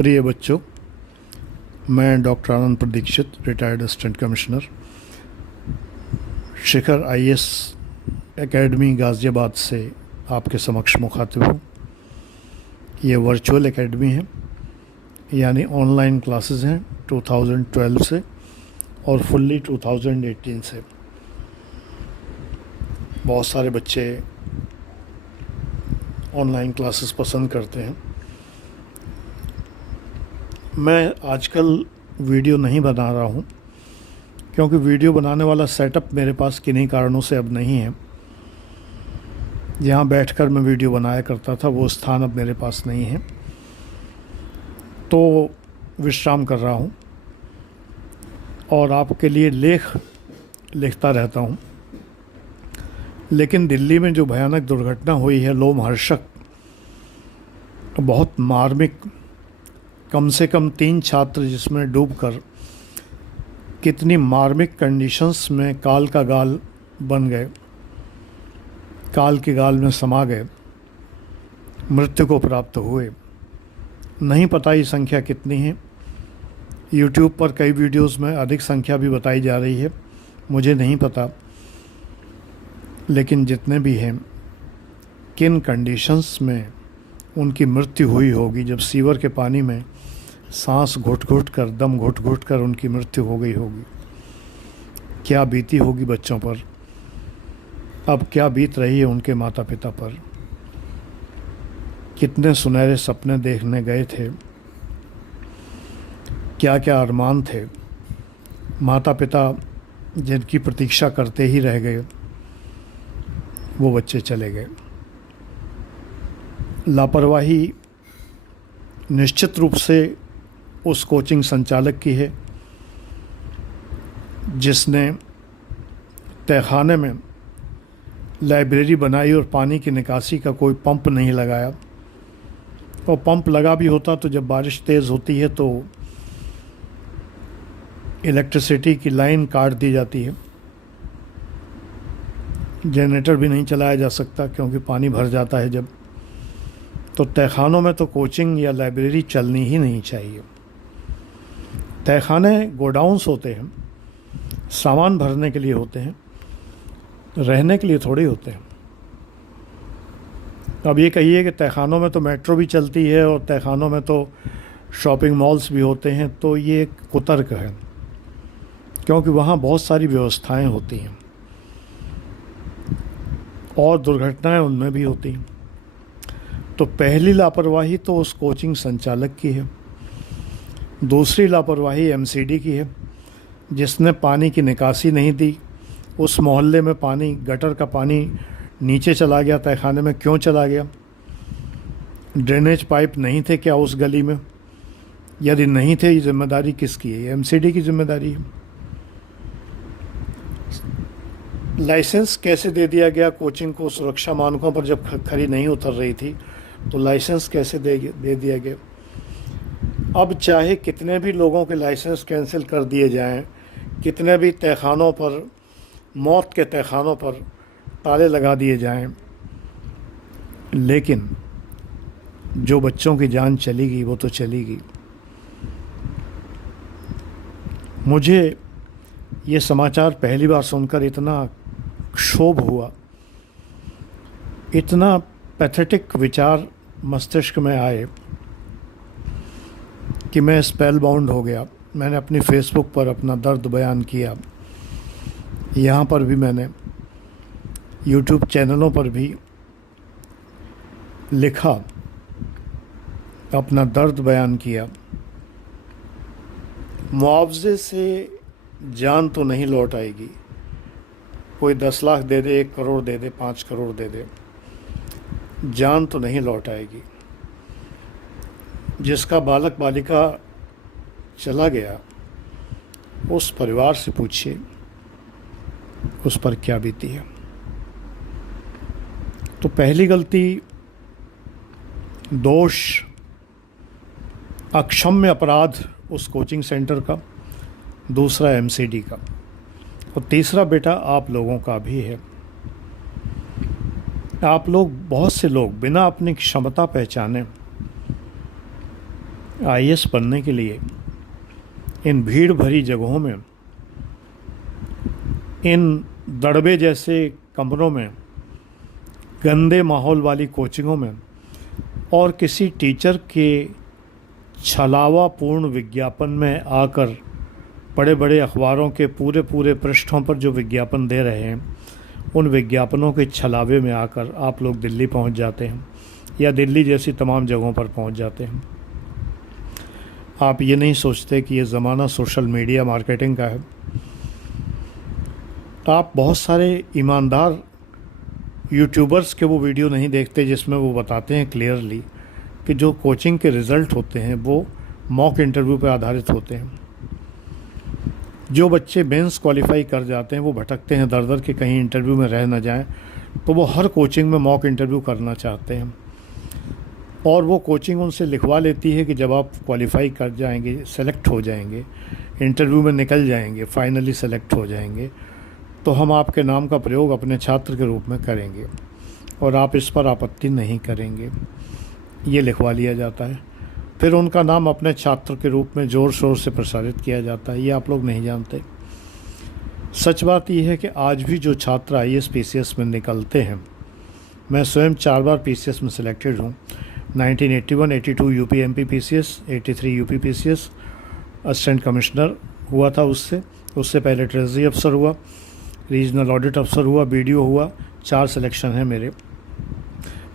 प्रिय बच्चों, मैं डॉक्टर आनंद प्रदीक्षित, रिटायर्ड असिस्टेंट कमिश्नर, शिखर आईएएस एकेडमी गाज़ियाबाद से आपके समक्ष मुखातिब हूँ। ये वर्चुअल एकेडमी है, यानी ऑनलाइन क्लासेस हैं 2012 से और फुल्ली 2018 से। बहुत सारे बच्चे ऑनलाइन क्लासेस पसंद करते हैं। मैं आजकल वीडियो नहीं बना रहा हूँ क्योंकि वीडियो बनाने वाला सेटअप मेरे पास किन्हीं कारणों से अब नहीं है। जहाँ बैठकर मैं वीडियो बनाया करता था वो स्थान अब मेरे पास नहीं है, तो विश्राम कर रहा हूँ और आपके लिए लेख लिखता रहता हूँ। लेकिन दिल्ली में जो भयानक दुर्घटना हुई है, लोमहर्षक, बहुत मार्मिक, कम से कम 3 छात्र जिसमें डूबकर कितनी मार्मिक कंडीशंस में काल का गाल बन गए, काल के गाल में समा गए, मृत्यु को प्राप्त हुए। नहीं पता ये संख्या कितनी है। यूट्यूब पर कई वीडियोस में अधिक संख्या भी बताई जा रही है, मुझे नहीं पता। लेकिन जितने भी हैं, किन कंडीशंस में उनकी मृत्यु हुई होगी, जब सीवर के पानी में सांस घुट घुट कर, दम घुट घुट कर उनकी मृत्यु हो गई होगी, क्या बीती होगी बच्चों पर, अब क्या बीत रही है उनके माता पिता पर। कितने सुनहरे सपने देखने गए थे, क्या क्या अरमान थे, माता पिता जिनकी प्रतीक्षा करते ही रह गए, वो बच्चे चले गए। लापरवाही निश्चित रूप से उस कोचिंग संचालक की है जिसने तहखाने में लाइब्रेरी बनाई और पानी की निकासी का कोई पंप नहीं लगाया। और पंप लगा भी होता तो जब बारिश तेज़ होती है तो इलेक्ट्रिसिटी की लाइन काट दी जाती है। जनरेटर भी नहीं चलाया जा सकता क्योंकि पानी भर जाता है जब। तो तहखानों में तो कोचिंग या लाइब्रेरी चलनी ही नहीं चाहिए। तहखाने गोडाउंस होते हैं, सामान भरने के लिए होते हैं, रहने के लिए थोड़ी होते हैं। अब ये कहिए कि तहखानों में तो मेट्रो भी चलती है और तहखानों में तो शॉपिंग मॉल्स भी होते हैं, तो ये एक कुतर्क है, क्योंकि वहाँ बहुत सारी व्यवस्थाएं होती हैं और दुर्घटनाएं उनमें भी होती हैं। तो पहली लापरवाही तो उस कोचिंग संचालक की है। दूसरी लापरवाही एमसीडी की है, जिसने पानी की निकासी नहीं दी। उस मोहल्ले में पानी, गटर का पानी नीचे चला गया, तहखाने में क्यों चला गया? ड्रेनेज पाइप नहीं थे क्या उस गली में? यदि नहीं थे, ये जिम्मेदारी किसकी है? एमसीडी की जिम्मेदारी है। लाइसेंस कैसे दे दिया गया कोचिंग को? सुरक्षा मानकों पर जब खरी नहीं उतर रही थी तो लाइसेंस कैसे दे दिया गया? अब चाहे कितने भी लोगों के लाइसेंस कैंसिल कर दिए जाएं, कितने भी तहखानों पर, मौत के तहखानों पर ताले लगा दिए जाएं, लेकिन जो बच्चों की जान चली गई वो तो चली गई। मुझे ये समाचार पहली बार सुनकर इतना क्षोभ हुआ, इतना पैथेटिक विचार मस्तिष्क में आए कि मैं स्पेल बाउंड हो गया। मैंने अपनी फेसबुक पर अपना दर्द बयान किया, यहाँ पर भी मैंने यूट्यूब चैनलों पर भी लिखा, अपना दर्द बयान किया। मुआवजे से जान तो नहीं लौट आएगी। कोई 10 लाख दे दे, 1 करोड़ दे दे, 5 करोड़ दे दे, जान तो नहीं लौट आएगी। जिसका बालक बालिका चला गया, उस परिवार से पूछिए उस पर क्या बीती है। तो पहली गलती, दोष, अक्षम्य अपराध उस कोचिंग सेंटर का, दूसरा एमसीडी का, और तीसरा बेटा आप लोगों का भी है। आप लोग, बहुत से लोग बिना अपनी क्षमता पहचाने आईएएस बनने के लिए इन भीड़ भरी जगहों में, इन दड़बे जैसे कमरों में, गंदे माहौल वाली कोचिंगों में और किसी टीचर के छलावापूर्ण विज्ञापन में आकर बड़े बड़े अखबारों के पूरे पूरे पृष्ठों पर जो विज्ञापन दे रहे हैं, उन विज्ञापनों के छलावे में आकर आप लोग दिल्ली पहुंच जाते हैं या दिल्ली जैसी तमाम जगहों पर पहुंच जाते हैं। आप ये नहीं सोचते कि ये ज़माना सोशल मीडिया मार्केटिंग का है। आप बहुत सारे ईमानदार यूट्यूबर्स के वो वीडियो नहीं देखते जिसमें वो बताते हैं क्लियरली कि जो कोचिंग के रिज़ल्ट होते हैं वो मॉक इंटरव्यू पर आधारित होते हैं। जो बच्चे मेंस क्वालिफाई कर जाते हैं वो भटकते हैं दर दर कि कहीं इंटरव्यू में रह न जाएं, तो वो हर कोचिंग में मॉक इंटरव्यू करना चाहते हैं और वो कोचिंग उनसे लिखवा लेती है कि जब आप क्वालिफाई कर जाएंगे, सेलेक्ट हो जाएंगे, इंटरव्यू में निकल जाएंगे, फाइनली सेलेक्ट हो जाएंगे, तो हम आपके नाम का प्रयोग अपने छात्र के रूप में करेंगे और आप इस पर आपत्ति नहीं करेंगे। ये लिखवा लिया जाता है। फिर उनका नाम अपने छात्र के रूप में ज़ोर शोर से प्रसारित किया जाता है। ये आप लोग नहीं जानते। सच बात यह है कि आज भी जो छात्र आईएएस पीसीएस में निकलते हैं, मैं स्वयं 4 बार पीसीएस में सिलेक्टेड हूँ। 1981, 82 UP MP PCS, 83 UP PCS, assistant commissioner हुआ था उससे पहले ट्रेजरी अफसर हुआ, रीजनल ऑडिट अफसर हुआ, बीडीओ हुआ। 4 सिलेक्शन हैं मेरे।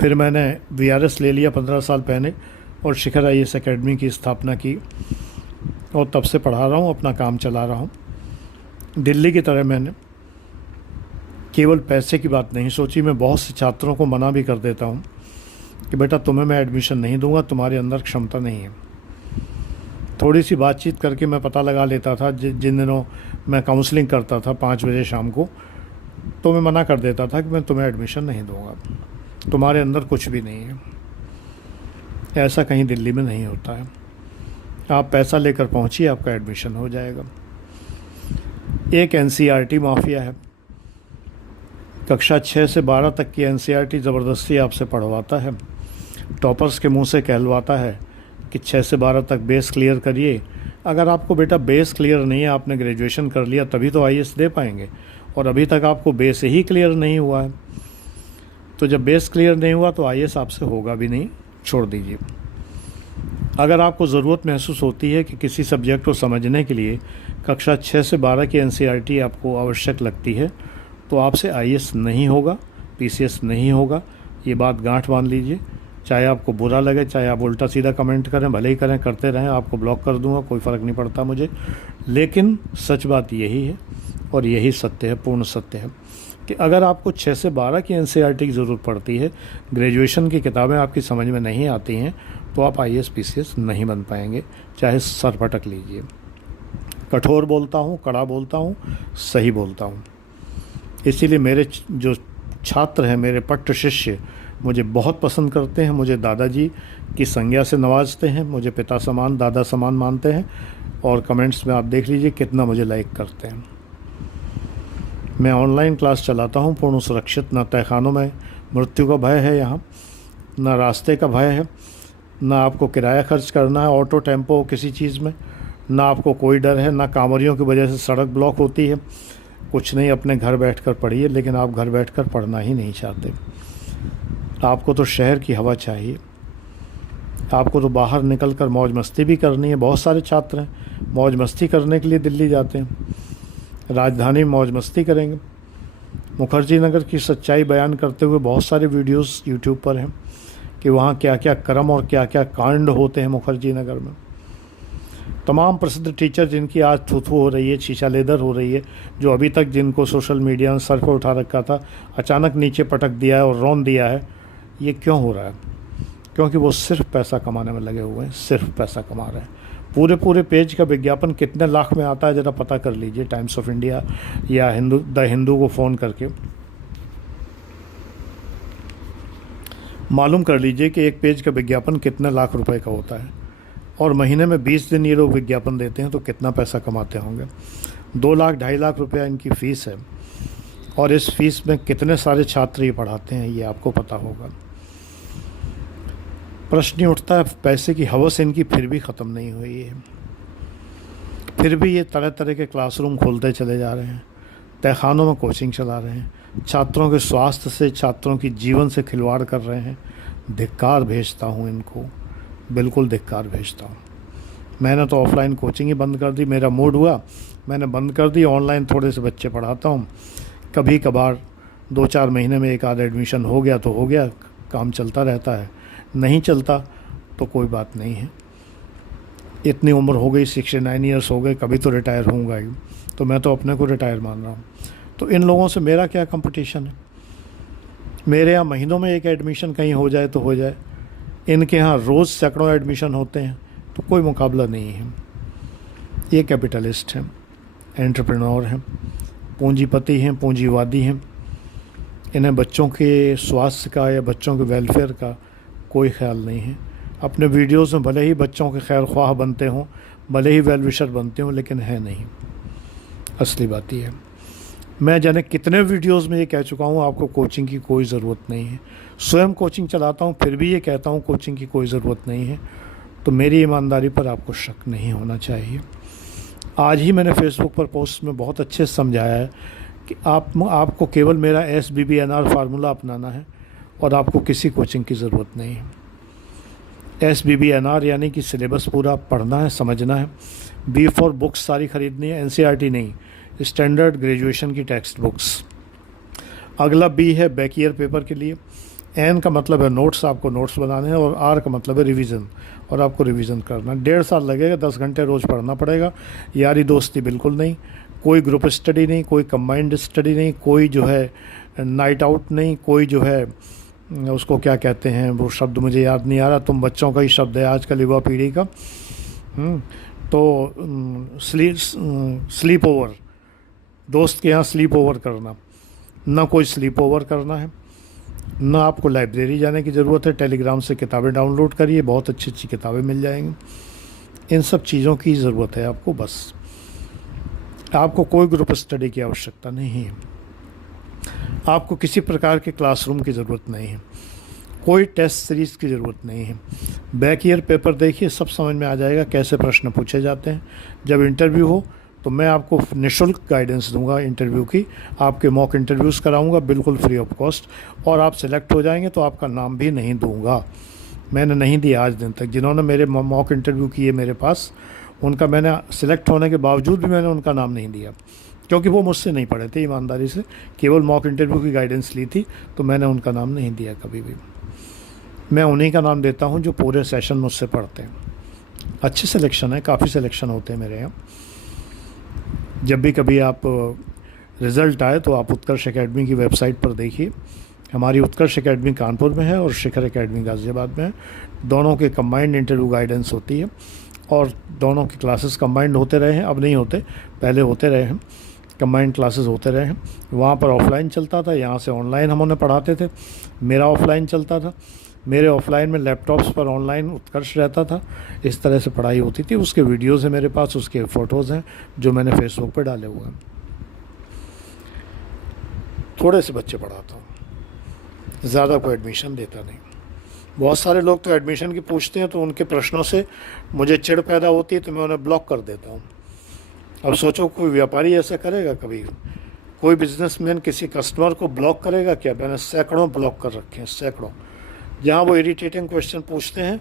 फिर मैंने वीआरएस ले लिया 15 साल पहले और शिखर आईएएस एकेडमी की स्थापना की और तब से पढ़ा रहा हूँ, अपना काम चला रहा हूँ। दिल्ली की तरह मैंने केवल पैसे की बात नहीं सोची। मैं बहुत से छात्रों को मना भी कर देता हूँ कि बेटा तुम्हें मैं एडमिशन नहीं दूंगा, तुम्हारे अंदर क्षमता नहीं है। थोड़ी सी बातचीत करके मैं पता लगा लेता था। जिन दिनों मैं काउंसलिंग करता था 5 बजे शाम को, तो मैं मना कर देता था कि मैं तुम्हें एडमिशन नहीं दूंगा, तुम्हारे अंदर कुछ भी नहीं है। ऐसा कहीं दिल्ली में नहीं होता है। आप पैसा लेकर पहुंचिए, आपका एडमिशन हो जाएगा। एक एनसीईआरटी माफिया है। कक्षा 6 से 12 तक की एनसीईआरटी ज़बरदस्ती आपसे पढ़वाता है। टॉपर्स के मुंह से कहलवाता है कि 6 से 12 तक बेस क्लियर करिए। अगर आपको बेटा बेस क्लियर नहीं है, आपने ग्रेजुएशन कर लिया तभी तो आईएएस दे पाएंगे, और अभी तक आपको बेस ही क्लियर नहीं हुआ है। तो जब बेस क्लियर नहीं हुआ तो आईएएस आपसे होगा भी नहीं, छोड़ दीजिए। अगर आपको ज़रूरत महसूस होती है कि किसी सब्जेक्ट को समझने के लिए कक्षा 6 से 12 की एनसीईआरटी आपको आवश्यक लगती है, तो आपसे आईएएस नहीं होगा, पीसीएस नहीं होगा। ये बात गांठ बांध लीजिए। चाहे आपको बुरा लगे, चाहे आप उल्टा सीधा कमेंट करें, भले ही करें, करते रहें, आपको ब्लॉक कर दूंगा, कोई फ़र्क नहीं पड़ता मुझे। लेकिन सच बात यही है और यही सत्य है, पूर्ण सत्य है कि अगर आपको 6 से 12 की एनसीईआरटी की ज़रूरत पड़ती है, ग्रेजुएशन की किताबें आपकी समझ में नहीं आती हैं, तो आप आईएएस पीसीएस नहीं बन पाएंगे, चाहे सर पटक लीजिए। कठोर बोलता हूँ, कड़ा बोलता हूँ, सही बोलता हूँ। इसीलिए मेरे जो छात्र हैं, मेरे पट्ट शिष्य मुझे बहुत पसंद करते हैं, मुझे दादाजी की संज्ञा से नवाजते हैं, मुझे पिता समान, दादा समान मानते हैं, और कमेंट्स में आप देख लीजिए कितना मुझे लाइक करते हैं। मैं ऑनलाइन क्लास चलाता हूँ, पूर्ण सुरक्षित। न तहखानों में मृत्यु का भय है, यहाँ न रास्ते का भय है, ना आपको किराया खर्च करना है ऑटो टेम्पो किसी चीज़ में, ना आपको कोई डर है, ना कांवरियों की वजह से सड़क ब्लॉक होती है। कुछ नहीं, अपने घर बैठकर पढ़िए। लेकिन आप घर बैठकर पढ़ना ही नहीं चाहते। आपको तो शहर की हवा चाहिए, आपको तो बाहर निकलकर मौज मस्ती भी करनी है। बहुत सारे छात्र हैं मौज मस्ती करने के लिए दिल्ली जाते हैं, राजधानी में मौज मस्ती करेंगे। मुखर्जी नगर की सच्चाई बयान करते हुए बहुत सारे वीडियोस यूट्यूब पर हैं कि वहाँ क्या क्या कर्म और क्या क्या कांड होते हैं मुखर्जी नगर में। तमाम प्रसिद्ध टीचर जिनकी आज थू-थू हो रही है, शीशा लेदर हो रही है, जो अभी तक जिनको सोशल मीडिया ने सर पर उठा रखा था, अचानक नीचे पटक दिया है और रौंद दिया है। ये क्यों हो रहा है? क्योंकि वो सिर्फ पैसा कमाने में लगे हुए हैं, सिर्फ पैसा कमा रहे हैं। पूरे पूरे पेज का विज्ञापन कितने लाख में आता है ज़रा पता कर लीजिए, टाइम्स ऑफ इंडिया या द हिंदू को फ़ोन करके मालूम कर लीजिए कि एक पेज का विज्ञापन कितने लाख रुपए का होता है। और महीने में 20 दिन ये लोग विज्ञापन देते हैं, तो कितना पैसा कमाते होंगे। 2 लाख 2.5 लाख रुपया इनकी फ़ीस है, और इस फीस में कितने सारे छात्र ये पढ़ाते हैं ये आपको पता होगा। प्रश्न ही उठता है, पैसे की हवस इनकी फिर भी ख़त्म नहीं हुई है, फिर भी ये तरह तरह के क्लासरूम खोलते चले जा रहे हैं, तहखानों में कोचिंग चला रहे हैं, छात्रों के स्वास्थ्य से, छात्रों की जीवन से खिलवाड़ कर रहे हैं। धिक्कार भेजता हूँ इनको, बिल्कुल धिक्कार भेजता हूँ। मैंने तो ऑफलाइन कोचिंग ही बंद कर दी, मेरा मूड हुआ मैंने बंद कर दी। ऑनलाइन थोड़े से बच्चे पढ़ाता हूँ, कभी कभार 2-4 महीने में एक आध एडमिशन हो गया तो हो गया, काम चलता रहता है। नहीं चलता तो कोई बात नहीं है। इतनी उम्र हो गई, 69 ईयर्स हो गए, कभी तो रिटायर होऊंगा ही, तो मैं तो अपने को रिटायर मान रहा हूँ। तो इन लोगों से मेरा क्या कंपटीशन है? मेरे यहाँ महीनों में एक एडमिशन कहीं हो जाए तो हो जाए, इनके यहाँ रोज़ सैकड़ों एडमिशन होते हैं, तो कोई मुकाबला नहीं है। ये कैपिटलिस्ट हैं, एंटरप्रेन्योर हैं, पूंजीपति हैं, पूंजीवादी हैं। इन्हें बच्चों के स्वास्थ्य का या बच्चों के वेलफेयर का कोई ख्याल नहीं है। अपने वीडियोस में भले ही बच्चों के खैर ख्वाह बनते हों, भले ही वेल विशर बनते हों, लेकिन है नहीं। असली बात यह है, मैं जाने कितने वीडियोस में ये कह चुका हूँ, आपको कोचिंग की कोई ज़रूरत नहीं है। स्वयं कोचिंग चलाता हूँ, फिर भी ये कहता हूँ कोचिंग की कोई ज़रूरत नहीं है। तो मेरी ईमानदारी पर आपको शक नहीं होना चाहिए। आज ही मैंने फेसबुक पर पोस्ट में बहुत अच्छे से समझाया है कि आपको केवल मेरा SBBNR फार्मूला अपनाना है और आपको किसी कोचिंग की ज़रूरत नहीं है। SBBNR यानी कि सिलेबस पूरा पढ़ना है, समझना है। B फॉर बुक्स सारी खरीदनी है, NCERT नहीं, स्टैंडर्ड ग्रेजुएशन की टेक्स्ट बुक्स। अगला B है बैक ईयर पेपर के लिए। N का मतलब है नोट्स, आपको नोट्स बनाने हैं, और R का मतलब है रिवीजन, और आपको रिवीजन करना। 1.5 साल लगेगा, 10 घंटे रोज़ पढ़ना पड़ेगा। यारी दोस्ती बिल्कुल नहीं, कोई ग्रुप स्टडी नहीं, कोई कंबाइंड स्टडी नहीं, कोई जो है नाइट आउट नहीं, कोई जो है उसको क्या कहते हैं, वो शब्द मुझे याद नहीं आ रहा, तुम बच्चों का ही शब्द है आजकल युवा पीढ़ी का। तो स्लीप ओवर, दोस्त के यहाँ स्लीप ओवर करना, ना कोई स्लीप ओवर करना है, ना आपको लाइब्रेरी जाने की ज़रूरत है। टेलीग्राम से किताबें डाउनलोड करिए, बहुत अच्छी अच्छी किताबें मिल जाएंगी। इन सब चीज़ों की ज़रूरत है आपको, बस। आपको कोई ग्रुप स्टडी की आवश्यकता नहीं है, आपको किसी प्रकार के क्लासरूम की ज़रूरत नहीं है, कोई टेस्ट सीरीज़ की ज़रूरत नहीं है। बैक ईयर पेपर देखिए, सब समझ में आ जाएगा कैसे प्रश्न पूछे जाते हैं। जब इंटरव्यू हो तो मैं आपको निःशुल्क गाइडेंस दूंगा इंटरव्यू की, आपके मॉक इंटरव्यूज़ कराऊंगा बिल्कुल फ्री ऑफ कॉस्ट, और आप सिलेक्ट हो जाएंगे तो आपका नाम भी नहीं दूंगा। मैंने नहीं दिया आज दिन तक। जिन्होंने मेरे मॉक इंटरव्यू किए मेरे पास, उनका मैंने सिलेक्ट होने के बावजूद भी मैंने उनका नाम नहीं दिया, क्योंकि वो मुझसे नहीं पढ़े थे ईमानदारी से, केवल मॉक इंटरव्यू की गाइडेंस ली थी, तो मैंने उनका नाम नहीं दिया कभी भी। मैं उन्हीं का नाम देता हूँ जो पूरे सेशन मुझसे पढ़ते हैं। अच्छे सिलेक्शन है, काफ़ी सिलेक्शन होते हैं मेरे यहाँ। जब भी कभी आप रिज़ल्ट आए तो आप उत्कर्ष एकेडमी की वेबसाइट पर देखिए। हमारी उत्कर्ष एकेडमी कानपुर में है और शिखर एकेडमी गाज़ियाबाद में है। दोनों के कंबाइंड इंटरव्यू गाइडेंस होती है, और दोनों की क्लासेस कंबाइंड होते रहे हैं, अब नहीं होते, पहले होते रहे हैं, कंबाइंड क्लासेस होते रहे हैं। वहाँ पर ऑफलाइन चलता था, यहाँ से ऑनलाइन हम उन्हें पढ़ाते थे। मेरा ऑफलाइन चलता था, मेरे ऑफलाइन में लैपटॉप्स पर ऑनलाइन उत्कर्ष रहता था। इस तरह से पढ़ाई होती थी। उसके वीडियोज़ हैं मेरे पास, उसके फ़ोटोज़ हैं जो मैंने फेसबुक पर डाले हुए हैं। थोड़े से बच्चे पढ़ाता हूँ, ज़्यादा कोई एडमिशन देता नहीं। बहुत सारे लोग तो एडमिशन की पूछते हैं, तो उनके प्रश्नों से मुझे चिढ़ पैदा होती है, तो मैं उन्हें ब्लॉक कर देता हूँ। अब सोचो, कोई व्यापारी ऐसा करेगा कभी? कोई बिजनेसमैन किसी कस्टमर को ब्लॉक करेगा क्या? मैंने सैकड़ों ब्लॉक कर रखे हैं, सैकड़ों। जहाँ वो इरिटेटिंग क्वेश्चन पूछते हैं,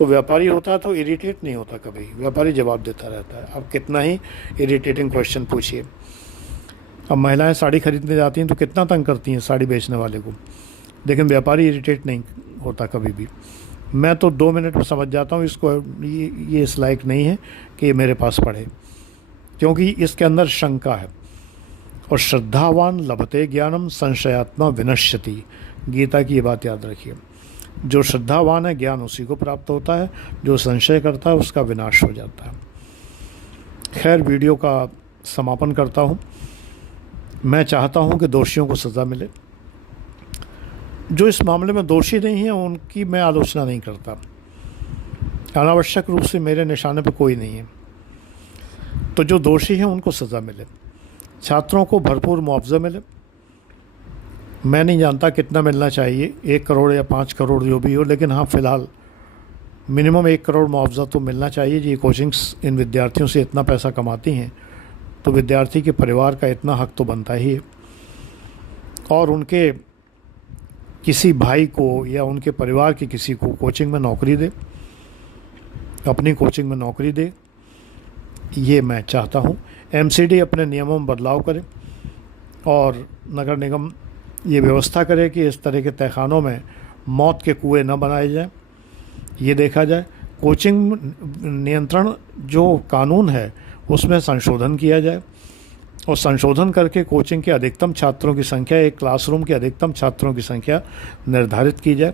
तो व्यापारी होता है तो इरिटेट नहीं होता कभी, व्यापारी जवाब देता रहता है। अब कितना ही इरिटेटिंग क्वेश्चन पूछिए। अब महिलाएं साड़ी खरीदने जाती हैं तो कितना तंग करती हैं साड़ी बेचने वाले को, लेकिन व्यापारी इरिटेट नहीं होता कभी भी। मैं तो 2 मिनट में समझ जाता हूँ इसको, ये इस लायक नहीं है कि ये मेरे पास पढ़े, क्योंकि इसके अंदर शंका है। और श्रद्धावान लभते ज्ञानम संशयात्मा विनश्यति, गीता की ये बात याद रखिए। जो श्रद्धावान है, ज्ञान उसी को प्राप्त होता है, जो संशय करता है उसका विनाश हो जाता है। खैर, वीडियो का समापन करता हूँ। मैं चाहता हूँ कि दोषियों को सज़ा मिले। जो इस मामले में दोषी नहीं है उनकी मैं आलोचना नहीं करता। अनावश्यक रूप से मेरे निशाने पर कोई नहीं है, तो जो दोषी हैं उनको सज़ा मिले, छात्रों को भरपूर मुआवजा मिले। मैं नहीं जानता कितना मिलना चाहिए, 1 करोड़ या 5 करोड़ जो भी हो, लेकिन हाँ, फ़िलहाल मिनिमम 1 करोड़ मुआवजा तो मिलना चाहिए। ये कोचिंग्स इन विद्यार्थियों से इतना पैसा कमाती हैं तो विद्यार्थी के परिवार का इतना हक तो बनता ही है, और उनके किसी भाई को या उनके परिवार के किसी को कोचिंग में नौकरी दे, अपनी कोचिंग में नौकरी दे, ये मैं चाहता हूँ। एमसीडी अपने नियमों में बदलाव करे और नगर निगम ये व्यवस्था करे कि इस तरह के तहखानों में मौत के कुएं न बनाए जाएं, ये देखा जाए। कोचिंग नियंत्रण जो कानून है उसमें संशोधन किया जाए, और संशोधन करके कोचिंग के अधिकतम छात्रों की संख्या, एक क्लासरूम के अधिकतम छात्रों की संख्या निर्धारित की जाए,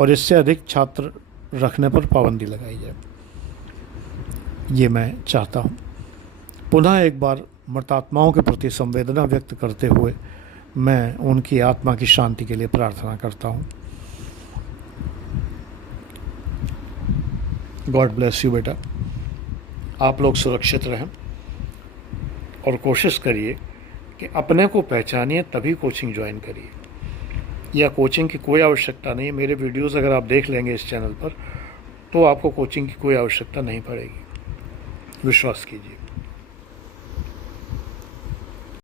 और इससे अधिक छात्र रखने पर पाबंदी लगाई जाए, ये मैं चाहता हूँ। पुनः एक बार मृतात्माओं के प्रति संवेदना व्यक्त करते हुए मैं उनकी आत्मा की शांति के लिए प्रार्थना करता हूँ। गॉड ब्लेस यू बेटा। आप लोग सुरक्षित रहें और कोशिश करिए कि अपने को पहचानिए, तभी कोचिंग ज्वाइन करिए, या कोचिंग की कोई आवश्यकता नहीं है। मेरे वीडियोस अगर आप देख लेंगे इस चैनल पर तो आपको कोचिंग की कोई आवश्यकता नहीं पड़ेगी, विश्वास कीजिए।